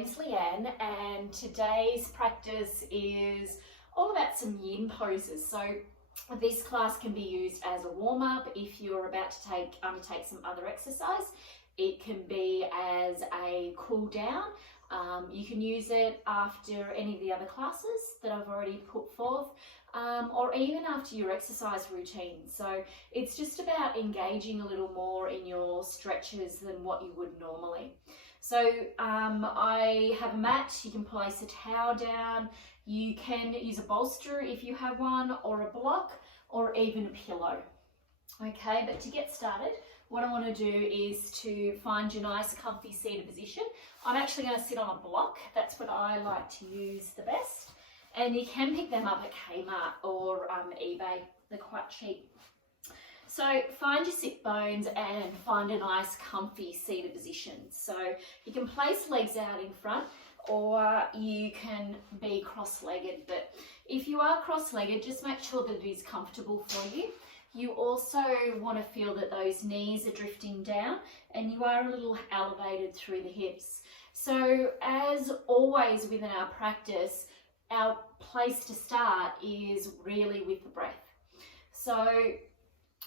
It's Leanne, and today's practice is all about some yin poses. So this class can be used as a warm-up if you're about to undertake some other exercise. It can be as a cool down. You can use it after any of the other classes that I've already put forth, or even after your exercise routine. So it's just about engaging a little more in your stretches than what you would normally. So I have a mat. You can place a towel down. You can use a bolster if you have one, or a block, or even a pillow. Okay, but to get started, what I want to do is to find your nice comfy seated position. I'm actually going to sit on a block. That's what I like to use the best. And you can pick them up at Kmart or eBay. They're quite cheap. So find your sit bones and find a nice comfy seated position. So you can place legs out in front, or you can be cross-legged. But if you are cross-legged, just make sure that it is comfortable for you. You also want to feel that those knees are drifting down and you are a little elevated through the hips. So as always within our practice, our place to start is really with the breath.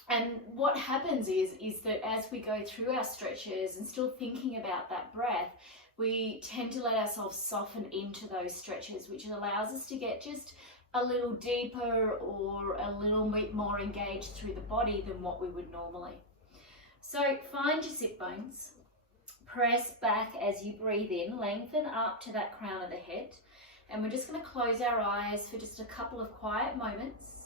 And what happens is that as we go through our stretches and still thinking about that breath, we tend to let ourselves soften into those stretches, which allows us to get just a little deeper or a little bit more engaged through the body than what we would normally. So find your sit bones, press back as you breathe in, lengthen up to that crown of the head, and we're just going to close our eyes for just a couple of quiet moments.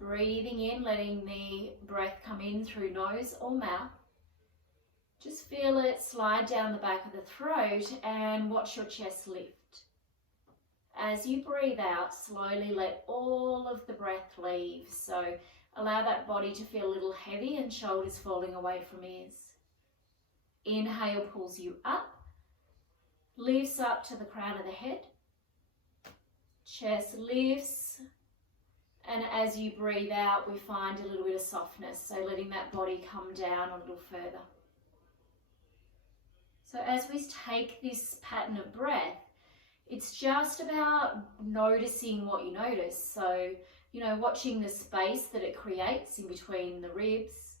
Breathing in, letting the breath come in through nose or mouth. Just feel it slide down the back of the throat and watch your chest lift. As you breathe out, slowly let all of the breath leave. So allow that body to feel a little heavy and shoulders falling away from ears. Inhale pulls you up, lifts up to the crown of the head. Chest lifts. And as you breathe out, we find a little bit of softness. So letting that body come down a little further. So as we take this pattern of breath, it's just about noticing what you notice. So, watching the space that it creates in between the ribs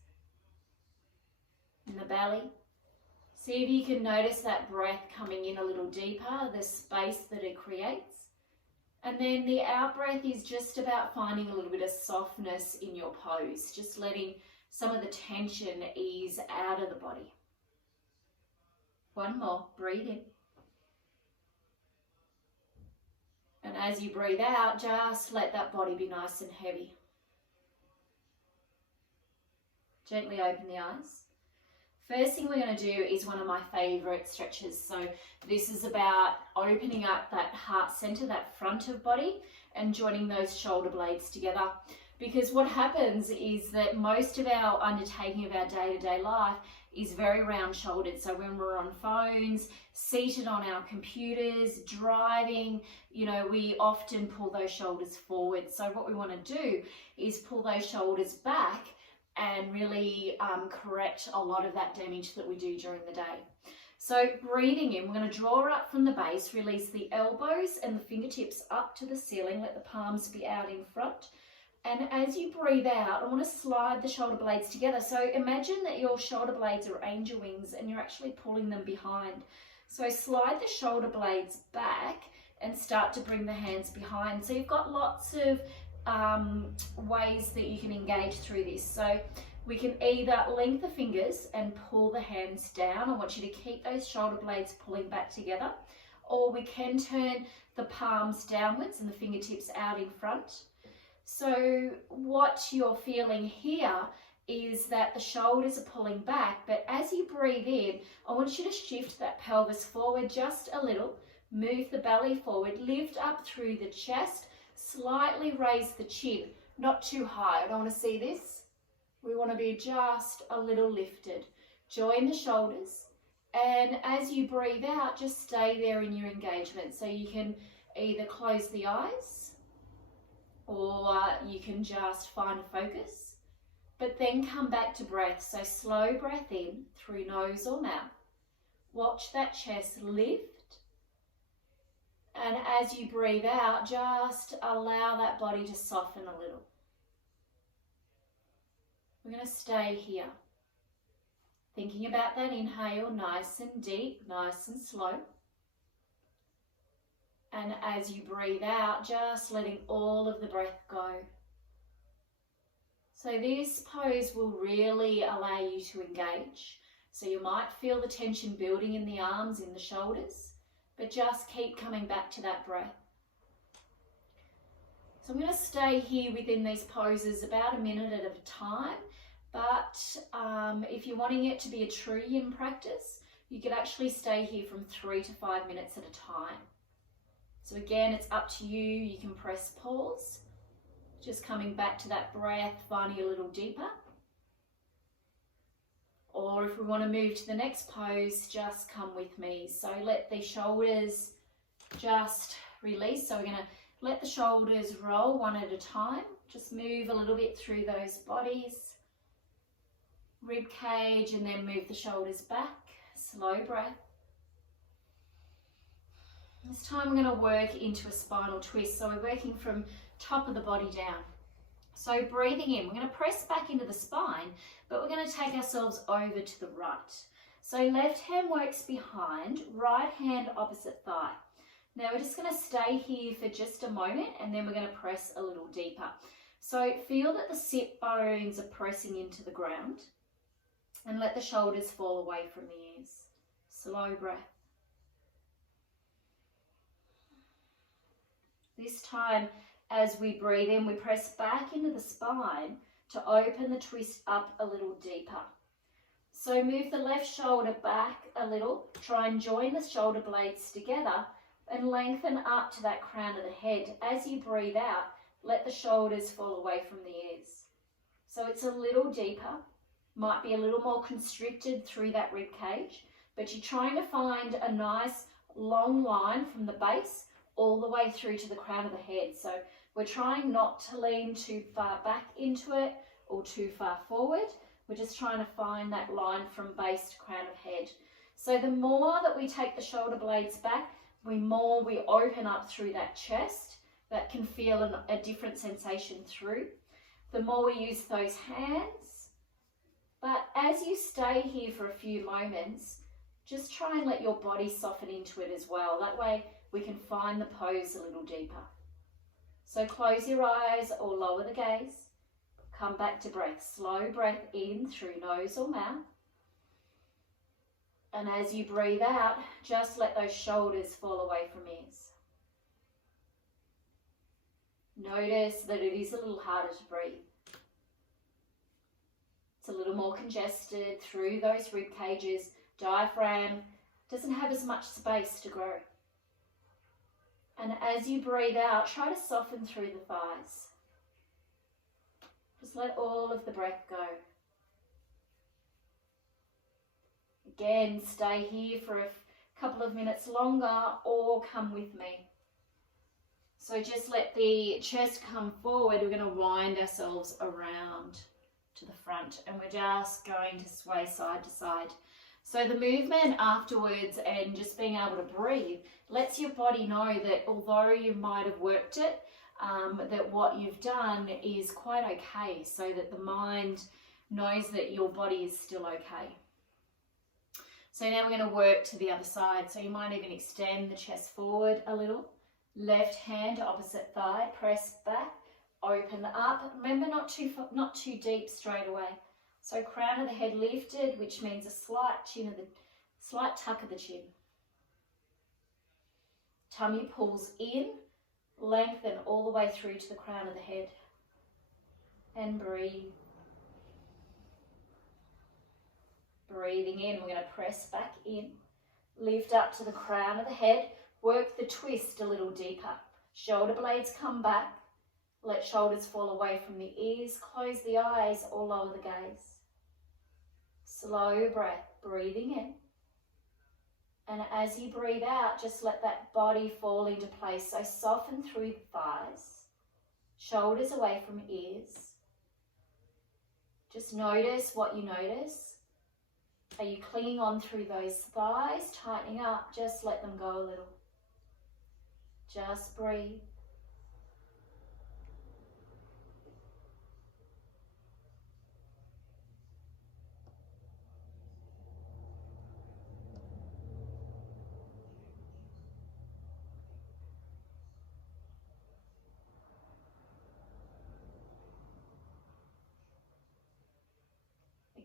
and the belly. See if you can notice that breath coming in a little deeper, the space that it creates. And then the out breath is just about finding a little bit of softness in your pose, just letting some of the tension ease out of the body. One more, breathe in. And as you breathe out, just let that body be nice and heavy. Gently open the eyes. First thing we're going to do is one of my favourite stretches. So this is about opening up that heart centre, that front of body, and joining those shoulder blades together. Because what happens is that most of our undertaking of our day-to-day life is very round-shouldered. So when we're on phones, seated on our computers, driving, we often pull those shoulders forward. So what we want to do is pull those shoulders back and really correct a lot of that damage that we do during the day. So breathing in, we're going to draw up from the base, release the elbows and the fingertips up to the ceiling, let the palms be out in front. And as you breathe out, I want to slide the shoulder blades together. So imagine that your shoulder blades are angel wings and you're actually pulling them behind. So slide the shoulder blades back and start to bring the hands behind. So you've got lots of ways that you can engage through this. So we can either link the fingers and pull the hands down. I want you to keep those shoulder blades pulling back together. Or we can turn the palms downwards and the fingertips out in front. So what you're feeling here is that the shoulders are pulling back, but as you breathe in, I want you to shift that pelvis forward just a little, move the belly forward, lift up through the chest, slightly raise the chin, not too high. I don't want to see this. We want to be just a little lifted. Join the shoulders, and as you breathe out, just stay there in your engagement. So you can either close the eyes or you can just find a focus, but then come back to breath. So slow breath in through nose or mouth. Watch that chest lift And as you breathe out, just allow that body to soften a little. We're going to stay here. Thinking about that inhale, nice and deep, nice and slow. And as you breathe out, just letting all of the breath go. So this pose will really allow you to engage. So you might feel the tension building in the arms, in the shoulders, but just keep coming back to that breath. So I'm going to stay here within these poses about a minute at a time, but if you're wanting it to be a true yin practice, you could actually stay here from 3 to 5 minutes at a time. So again, it's up to you. You can press pause, just coming back to that breath, finding a little deeper. Or if we want to move to the next pose, just come with me. So let the shoulders just release. So we're going to let the shoulders roll one at a time. Just move a little bit through those bodies, rib cage, and then move the shoulders back. Slow breath. This time we're going to work into a spinal twist. So we're working from top of the body down. So breathing in, we're going to press back into the spine, but we're going to take ourselves over to the right. So left hand works behind, right hand opposite thigh. Now we're just going to stay here for just a moment, and then we're going to press a little deeper. So feel that the sit bones are pressing into the ground, and let the shoulders fall away from the ears. Slow breath. This time, as we breathe in, we press back into the spine to open the twist up a little deeper. So move the left shoulder back a little, try and join the shoulder blades together and lengthen up to that crown of the head. As you breathe out, let the shoulders fall away from the ears. So it's a little deeper, might be a little more constricted through that rib cage, but you're trying to find a nice long line from the base all the way through to the crown of the head. So we're trying not to lean too far back into it or too far forward. We're just trying to find that line from base to crown of head. So the more that we take the shoulder blades back, the more we open up through that chest. That can feel a different sensation through. The more we use those hands. But as you stay here for a few moments, just try and let your body soften into it as well. That way we can find the pose a little deeper. So close your eyes or lower the gaze. Come back to breath. Slow breath in through nose or mouth. And as you breathe out, just let those shoulders fall away from ears. Notice that it is a little harder to breathe. It's a little more congested through those rib cages. Diaphragm doesn't have as much space to grow. And as you breathe out, try to soften through the thighs. Just let all of the breath go. Again, stay here for a couple of minutes longer or come with me. So just let the chest come forward. We're going to wind ourselves around to the front, and we're just going to sway side to side. So the movement afterwards and just being able to breathe lets your body know that although you might have worked it, that what you've done is quite okay, so that the mind knows that your body is still okay. So now we're going to work to the other side. So you might even extend the chest forward a little. Left hand opposite thigh, press back, open up. Remember, not too deep straight away. So crown of the head lifted, which means a slight tuck of the chin. Tummy pulls in, lengthen all the way through to the crown of the head. And breathe. Breathing in, we're going to press back in. Lift up to the crown of the head. Work the twist a little deeper. Shoulder blades come back. Let shoulders fall away from the ears. Close the eyes or lower the gaze. Slow breath, breathing in. And as you breathe out, just let that body fall into place. So soften through the thighs. Shoulders away from ears. Just notice what you notice. Are you clinging on through those thighs, tightening up? Just let them go a little. Just breathe.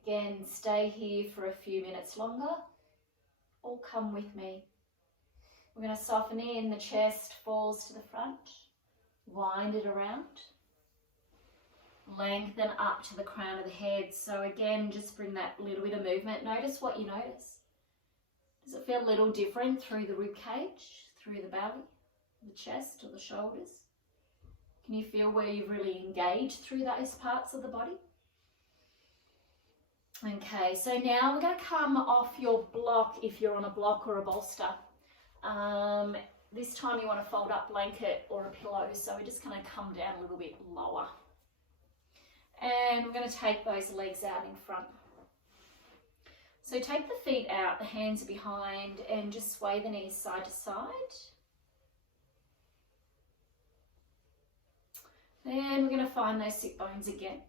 Again, stay here for a few minutes longer, or come with me. We're going to soften in, the chest falls to the front, wind it around, lengthen up to the crown of the head. So again, just bring that little bit of movement. Notice what you notice. Does it feel a little different through the rib cage, through the belly, the chest or the shoulders? Can you feel where you've really engaged through those parts of the body? Okay, so now we're going to come off your block if you're on a block or a bolster. This time you want to fold up blanket or a pillow, so we're just going to come down a little bit lower. And we're going to take those legs out in front. So take the feet out, the hands are behind, and just sway the knees side to side. Then we're going to find those sit bones again.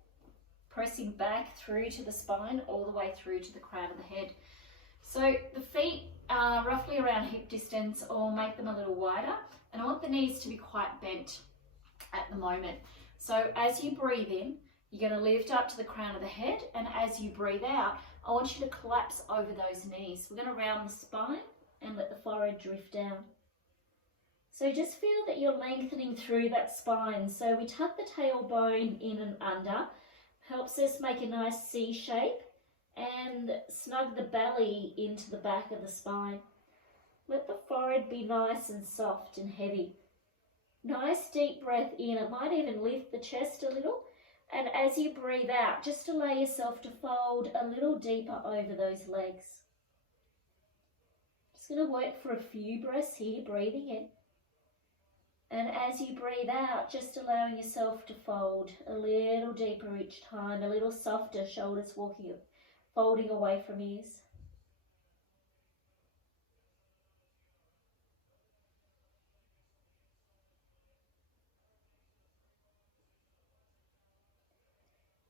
Pressing back through to the spine, all the way through to the crown of the head. So the feet are roughly around hip distance, or make them a little wider. And I want the knees to be quite bent at the moment. So as you breathe in, you're going to lift up to the crown of the head, and as you breathe out, I want you to collapse over those knees. We're going to round the spine and let the forehead drift down. So just feel that you're lengthening through that spine. So we tuck the tailbone in and under. Helps us make a nice C shape and snug the belly into the back of the spine. Let the forehead be nice and soft and heavy. Nice deep breath in. It might even lift the chest a little. And as you breathe out, just allow yourself to fold a little deeper over those legs. Just going to work for a few breaths here, breathing in. And as you breathe out, just allowing yourself to fold a little deeper each time, a little softer, shoulders folding away from ears.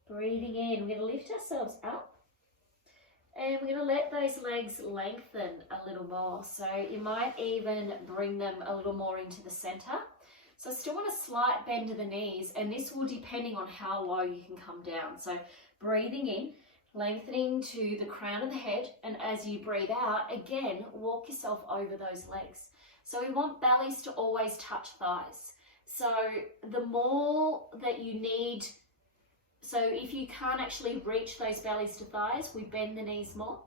Breathing in, we're going to lift ourselves up. And we're going to let those legs lengthen a little more. So you might even bring them a little more into the center. So I still want a slight bend of the knees, and this will depending on how low you can come down. So breathing in, lengthening to the crown of the head, and as you breathe out, again, walk yourself over those legs. So we want bellies to always touch thighs. So the more that you need, so if you can't actually reach those bellies to thighs, we bend the knees more.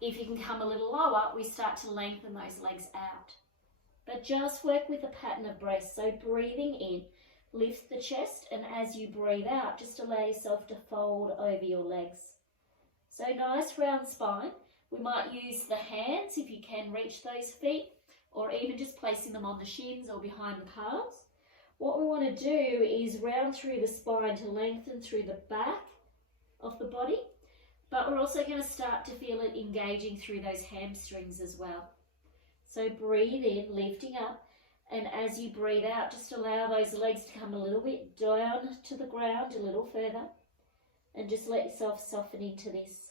If you can come a little lower, we start to lengthen those legs out. But just work with a pattern of breath. So breathing in, lift the chest, and as you breathe out, just allow yourself to fold over your legs. So nice round spine. We might use the hands if you can reach those feet, or even just placing them on the shins or behind the calves. What we want to do is round through the spine to lengthen through the back of the body, but we're also going to start to feel it engaging through those hamstrings as well. So breathe in, lifting up, and as you breathe out, just allow those legs to come a little bit down to the ground, a little further, and just let yourself soften into this.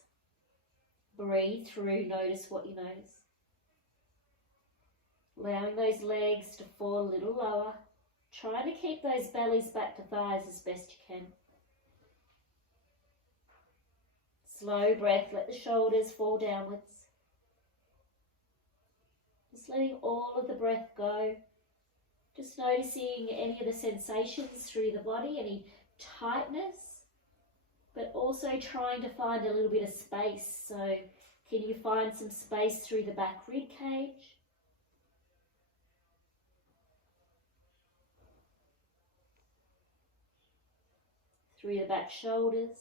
Breathe through, notice what you notice. Allowing those legs to fall a little lower. Try to keep those bellies back to thighs as best you can. Slow breath, let the shoulders fall downwards. Just letting all of the breath go. Just noticing any of the sensations through the body, any tightness, but also trying to find a little bit of space. So can you find some space through the back rib cage? Through the back shoulders.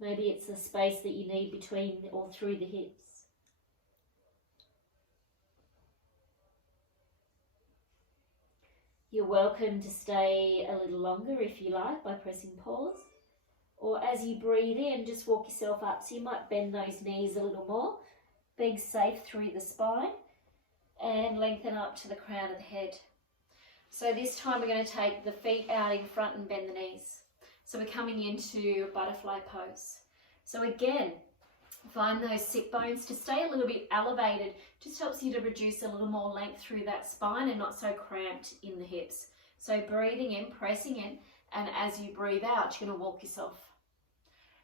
Maybe it's the space that you need between or through the hips. You're welcome to stay a little longer if you like by pressing pause. Or as you breathe in, just walk yourself up. So you might bend those knees a little more. being safe through the spine, and lengthen up to the crown of the head. So this time we're going to take the feet out in front and bend the knees. So we're coming into butterfly pose. So again, find those sit bones to stay a little bit elevated. Just helps you to reduce a little more length through that spine and not so cramped in the hips. So breathing in, pressing in, and as you breathe out, you're going to walk yourself.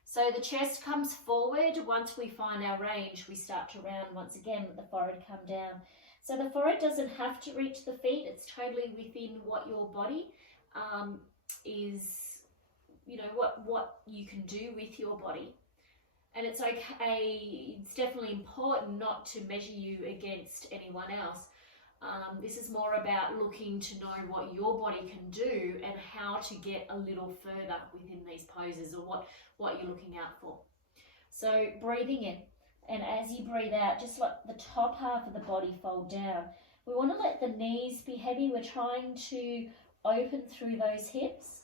So the chest comes forward. Once we find our range, we start to round once again, let the forehead come down. So the forehead doesn't have to reach the feet. It's totally within what your body is, you know, what you can do with your body. And it's okay, it's definitely important not to measure you against anyone else. This is more about looking to know what your body can do and how to get a little further within these poses, or what you're looking out for. So breathing in, and as you breathe out, just let the top half of the body fold down. We want to let the knees be heavy. We're trying to open through those hips.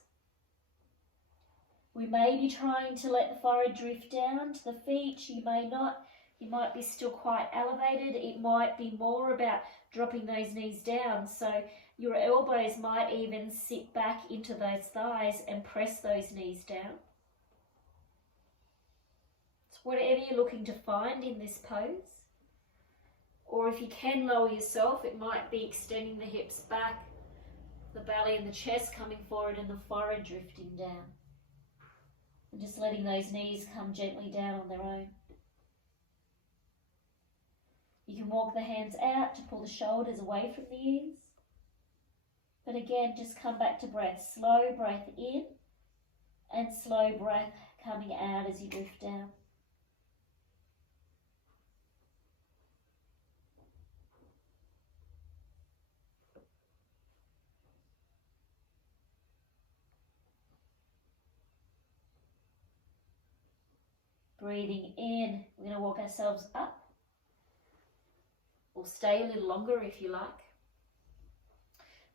We may be trying to let the forehead drift down to the feet. You may not. You might be still quite elevated. It might be more about dropping those knees down. So your elbows might even sit back into those thighs and press those knees down. So whatever you're looking to find in this pose. Or if you can lower yourself, it might be extending the hips back, the belly and the chest coming forward, and the forehead drifting down. And just letting those knees come gently down on their own. You can walk the hands out to pull the shoulders away from the ears. But again, just come back to breath. Slow breath in and slow breath coming out as you drift down. Breathing in, we're going to walk ourselves up. Or stay a little longer if you like.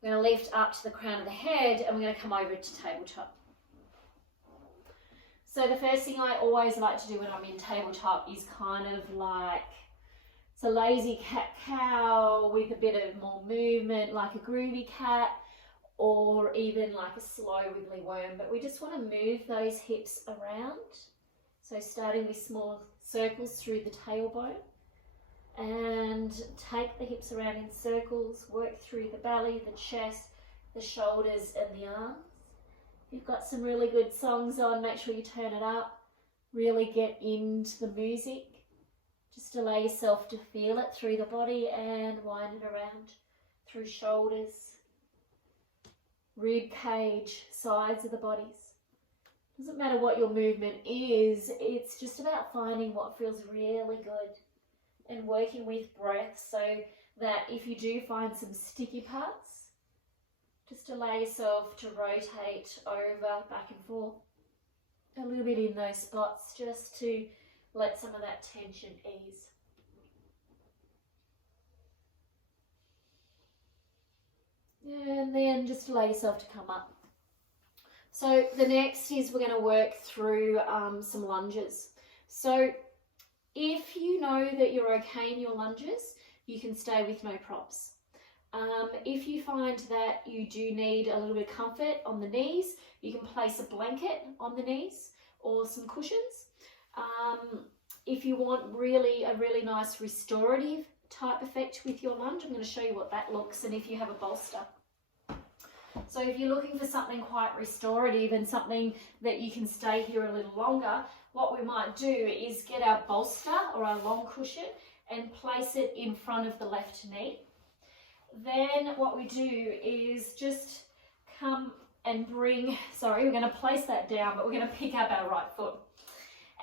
We're going to lift up to the crown of the head, and we're going to come over to tabletop. So the first thing I always like to do when I'm in tabletop is kind of like, it's a lazy cat-cow with a bit of more movement, like a groovy cat, or even like a slow wiggly worm. But we just want to move those hips around. So starting with small circles through the tailbone. And take the hips around in circles, work through the belly, the chest, the shoulders and the arms. If you've got some really good songs on, make sure you turn it up. Really get into the music. Just allow yourself to feel it through the body and wind it around through shoulders, rib cage, sides of the bodies. Doesn't matter what your movement is, it's just about finding what feels really good. And working with breath so that if you do find some sticky parts, just allow yourself to rotate over, back and forth, a little bit in those spots just to let some of that tension ease. And then just allow yourself to come up. So the next is we're going to work through some lunges. So if you know that you're okay in your lunges, you can stay with no props. If you find that you do need a little bit of comfort on the knees, you can place a blanket on the knees or some cushions. If you want a really nice restorative type effect with your lunge, I'm going to show you what that looks, and if you have a bolster. So if you're looking for something quite restorative and something that you can stay here a little longer, what we might do is get our bolster or our long cushion and place it in front of the left knee. Then what we do is just come and bring, we're going to place that down, but we're going to pick up our right foot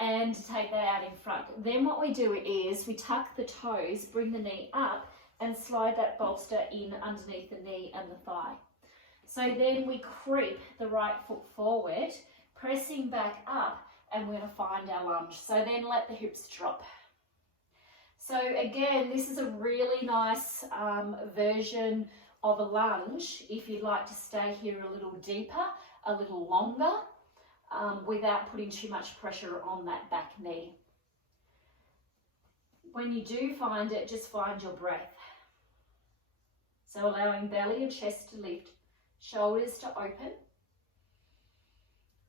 and take that out in front. Then what we do is we tuck the toes, bring the knee up and slide that bolster in underneath the knee and the thigh. So then we creep the right foot forward, pressing back up, and we're going to find our lunge. So then let the hips drop. So again, this is a really nice version of a lunge if you'd like to stay here a little deeper, a little longer, without putting too much pressure on that back knee. When you do find it, just find your breath. So allowing belly and chest to lift, shoulders to open.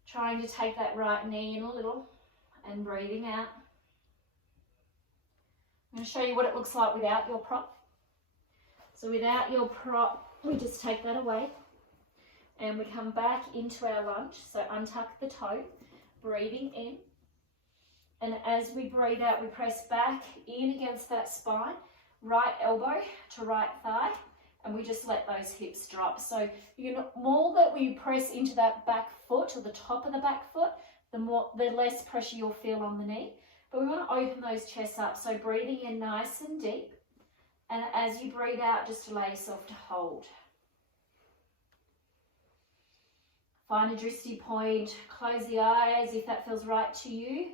Trying to take that right knee in a little and breathing out. I'm going to show you what it looks like without your prop. So without your prop, we just take that away and we come back into our lunge. So untuck the toe, breathing in. And as we breathe out, we press back in against that spine, right elbow to right thigh, and we just let those hips drop. So the more that we press into that back foot, or the top of the back foot, the less pressure you'll feel on the knee. But we want to open those chests up, so breathing in nice and deep. And as you breathe out, just allow yourself to hold. Find a drishti point, close the eyes if that feels right to you.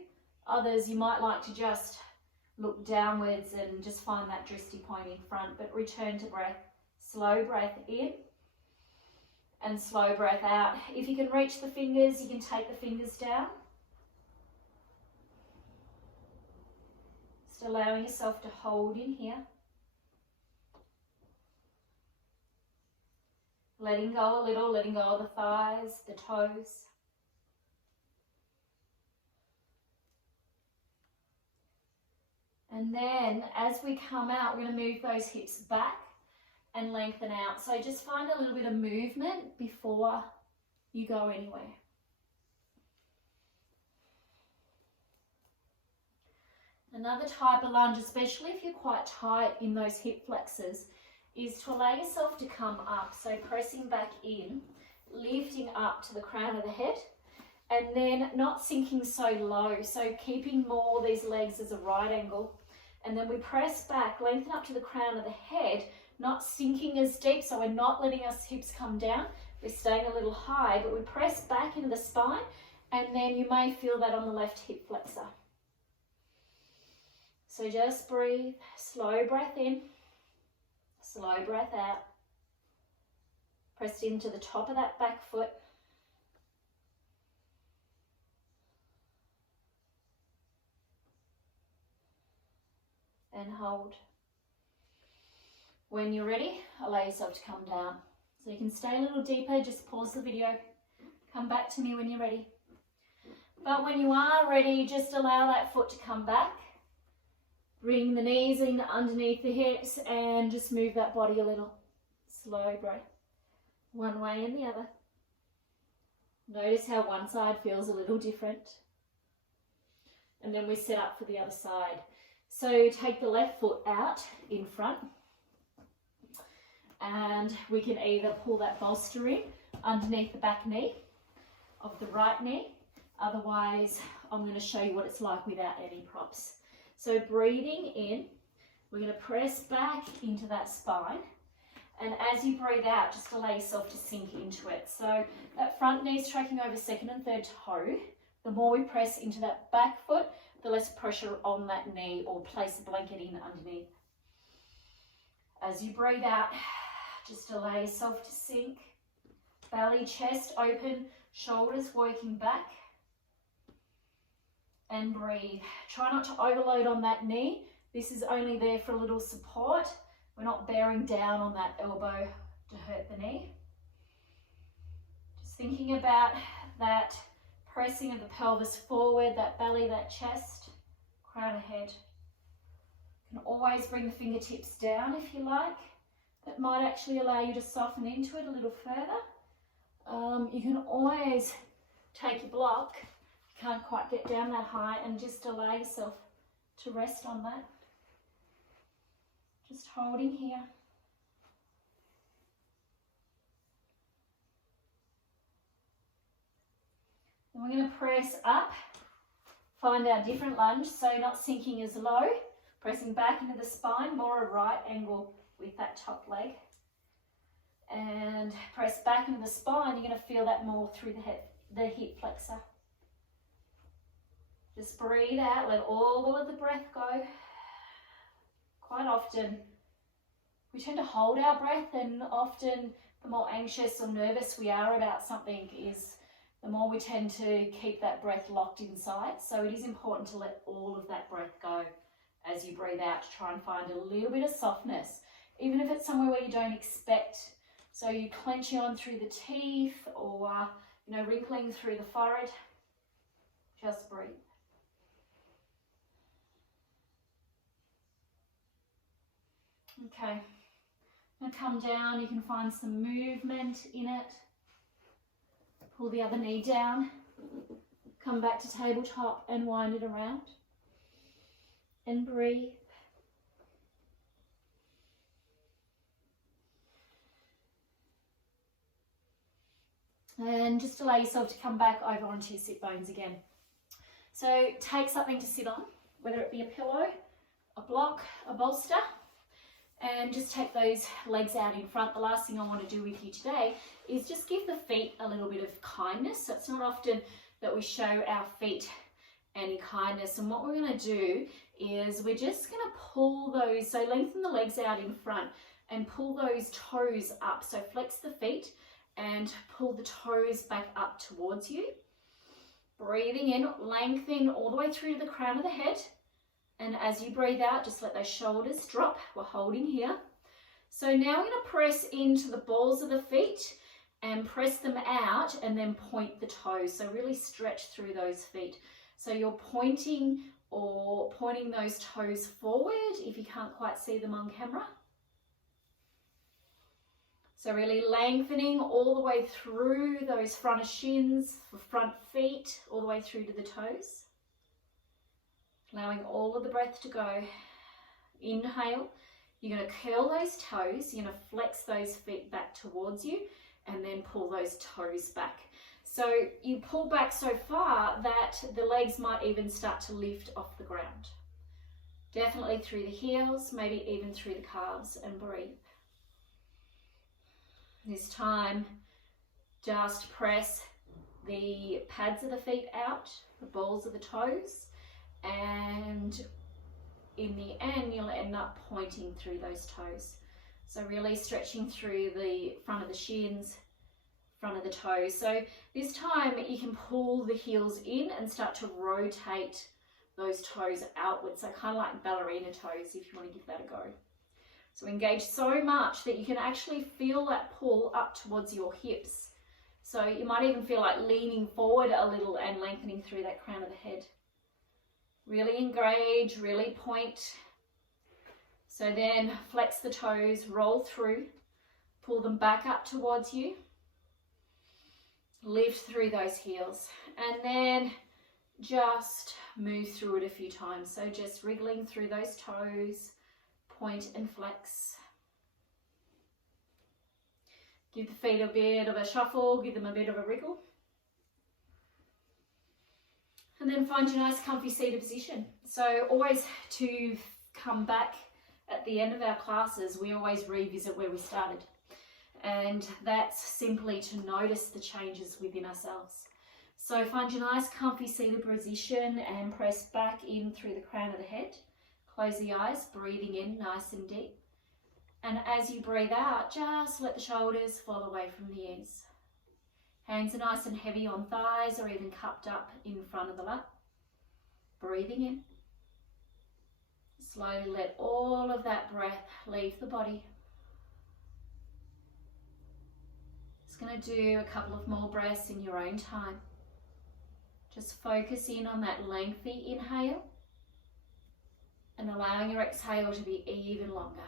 Others, you might like to just look downwards and just find that drishti point in front, but return to breath. Slow breath in and slow breath out. If you can reach the fingers, you can take the fingers down. Just allowing yourself to hold in here. Letting go a little, letting go of the thighs, the toes. And then as we come out, we're going to move those hips back and lengthen out. So just find a little bit of movement before you go anywhere. Another type of lunge, especially if you're quite tight in those hip flexors, is to allow yourself to come up. So pressing back in, lifting up to the crown of the head, and then not sinking so low. So keeping more these legs as a right angle. And then we press back, lengthen up to the crown of the head, not sinking as deep, so we're not letting our hips come down. We're staying a little high, but we press back into the spine, and then you may feel that on the left hip flexor. So just breathe, slow breath in, slow breath out. Press into the top of that back foot. And hold. When you're ready, allow yourself to come down. So you can stay a little deeper, just pause the video, come back to me when you're ready. But when you are ready, just allow that foot to come back. Bring the knees in underneath the hips and just move that body a little. Slow breath. One way and the other. Notice how one side feels a little different. And then we set up for the other side. So take the left foot out in front. And we can either pull that bolster in underneath the back knee of the right knee. Otherwise, I'm going to show you what it's like without any props. So breathing in, we're going to press back into that spine. And as you breathe out, just allow yourself to sink into it. So that front knee is tracking over second and third toe. The more we press into that back foot, the less pressure on that knee, or place a blanket in underneath. As you breathe out, just allow yourself to sink. Belly, chest open, shoulders working back. And breathe. Try not to overload on that knee. This is only there for a little support. We're not bearing down on that elbow to hurt the knee. Just thinking about that pressing of the pelvis forward, that belly, that chest, crown of head. You can always bring the fingertips down if you like. That might actually allow you to soften into it a little further. You can always take your block. Can't quite get down that high, and just allow yourself to rest on that. Just holding here. And we're going to press up, find our different lunge, so not sinking as low, pressing back into the spine, more a right angle with that top leg. And press back into the spine, you're going to feel that more through the hip flexor. Just breathe out, let all of the breath go. Quite often, we tend to hold our breath, and often the more anxious or nervous we are about something is the more we tend to keep that breath locked inside. So it is important to let all of that breath go as you breathe out to try and find a little bit of softness, even if it's somewhere where you don't expect. So you clenching on through the teeth or, wrinkling through the forehead. Just breathe. Okay. Now come down, you can find some movement in it. Pull the other knee down. Come back to tabletop and wind it around. And breathe. And just allow yourself to come back over onto your sit bones again. So take something to sit on, whether it be a pillow, a block, a bolster, and just take those legs out in front. The last thing I want to do with you today is just give the feet a little bit of kindness. So it's not often that we show our feet any kindness. And what we're going to do is we're just going to pull those, so lengthen the legs out in front and pull those toes up. So flex the feet and pull the toes back up towards you. Breathing in, lengthen all the way through to the crown of the head. And as you breathe out, just let those shoulders drop. We're holding here. So now we're going to press into the balls of the feet and press them out and then point the toes. So really stretch through those feet. So you're pointing those toes forward if you can't quite see them on camera. So really lengthening all the way through those front of shins, the front feet, all the way through to the toes. Allowing all of the breath to go. Inhale. You're going to curl those toes. You're going to flex those feet back towards you and then pull those toes back. So you pull back so far that the legs might even start to lift off the ground. Definitely through the heels, maybe even through the calves, and breathe. This time, just press the pads of the feet out, the balls of the toes, and in the end, you'll end up pointing through those toes. So really stretching through the front of the shins, front of the toes. So this time you can pull the heels in and start to rotate those toes outwards. So kind of like ballerina toes if you want to give that a go. So engage so much that you can actually feel that pull up towards your hips. So you might even feel like leaning forward a little and lengthening through that crown of the head. Really engage, really point. So then flex the toes, roll through, pull them back up towards you. Lift through those heels and then just move through it a few times. So just wriggling through those toes, point and flex. Give the feet a bit of a shuffle, give them a bit of a wriggle. And then find your nice comfy seated position. So always to come back at the end of our classes, we always revisit where we started. And that's simply to notice the changes within ourselves. So find your nice comfy seated position and press back in through the crown of the head. Close the eyes, breathing in nice and deep. And as you breathe out, just let the shoulders fall away from the ears. Hands are nice and heavy on thighs or even cupped up in front of the lap. Breathing in. Slowly let all of that breath leave the body. Just going to do a couple of more breaths in your own time. Just focus in on that lengthy inhale and allowing your exhale to be even longer.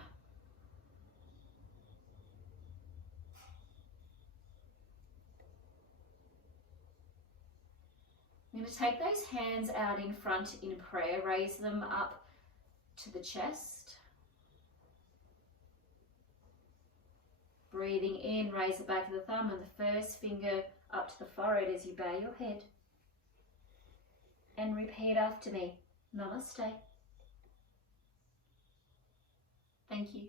I'm going to take those hands out in front in prayer, raise them up to the chest. Breathing in, raise the back of the thumb and the first finger up to the forehead as you bow your head. And repeat after me. Namaste. Thank you.